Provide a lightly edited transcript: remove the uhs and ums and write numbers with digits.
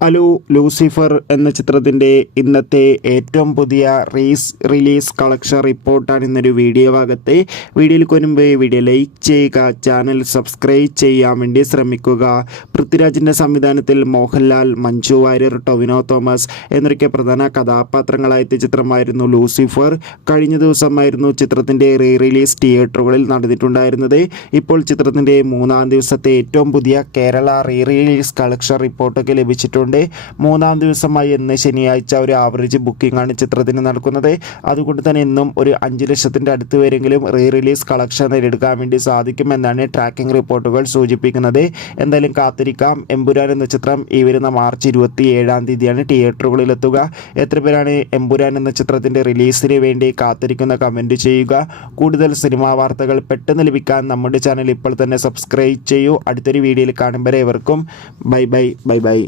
Hello, Lucifer എന്ന ചിത്രത്തിൻ്റെ ഇന്നത്തെ ഏറ്റവും പുതിയ റിലീസ് കളക്ഷൻ റിപ്പോർട്ടാണ് ഇന്നൊരു വീഡിയോ ഭാഗത്ത്. വീഡിയോയിൽ മുൻപ് വീഡിയോ ലൈക്ക് ചെയ്യുക, ചാനൽ സബ്സ്ക്രൈബ് ചെയ്യാൻ വേണ്ടി ശ്രമിക്കുക. പൃഥ്വിരാജിൻ്റെ സംവിധാനത്തിൽ മോഹൻലാൽ, മഞ്ജു വാര്യർ, ടൊവിനോ തോമസ് എന്നൊക്കെ പ്രധാന കഥാപാത്രങ്ങളായെത്തിയ ചിത്രമായിരുന്നു ലൂസിഫർ. കഴിഞ്ഞ ദിവസമായിരുന്നു ചിത്രത്തിൻ്റെ റിലീസ് തിയേറ്ററുകളിൽ നടന്നിട്ടുണ്ടായിരുന്നത്. ഇപ്പോൾ ചിത്രത്തിൻ്റെ 3-ാം ദിവസത്തെ ഏറ്റവും പുതിയ കേരള റിലീസ് കളക്ഷൻ റിപ്പോർട്ടൊക്കെ ലഭിച്ചിട്ടുണ്ട്. 3-ാം ദിവസമായി ഇന്ന് ശനിയാഴ്ച ഒരു ആവറേജ് ബുക്കിംഗ് ആണ് ചിത്രത്തിന് നടക്കുന്നത്. അതുകൊണ്ട് തന്നെ ഇന്നും ഒരു 5 ലക്ഷത്തിൻ്റെ അടുത്ത് വരെങ്കിലും റിലീസ് കളക്ഷൻ നേടിയെടുക്കാൻ വേണ്ടി സാധിക്കുമെന്നാണ് ട്രാക്കിംഗ് റിപ്പോർട്ടുകൾ സൂചിപ്പിക്കുന്നത്. എന്തായാലും കാത്തിരിക്കാം. എമ്പുരാൻ എന്ന ചിത്രം ഈ വരുന്ന മാർച്ച് 27-ാം തീയതിയാണ് തിയേറ്ററുകളിൽ എത്തുക. എത്ര പേരാണ് എമ്പുരാൻ എന്ന ചിത്രത്തിൻ്റെ റിലീസിന് വേണ്ടി കാത്തിരിക്കുന്ന കമൻറ്റ് ചെയ്യുക. കൂടുതൽ സിനിമാ വാർത്തകൾ പെട്ടെന്ന് ലഭിക്കാൻ നമ്മുടെ ചാനൽ ഇപ്പോൾ തന്നെ സബ്സ്ക്രൈബ് ചെയ്യൂ. അടുത്തൊരു വീഡിയോയിൽ കാണുമ്പോൾ ഏവർക്കും ബൈ.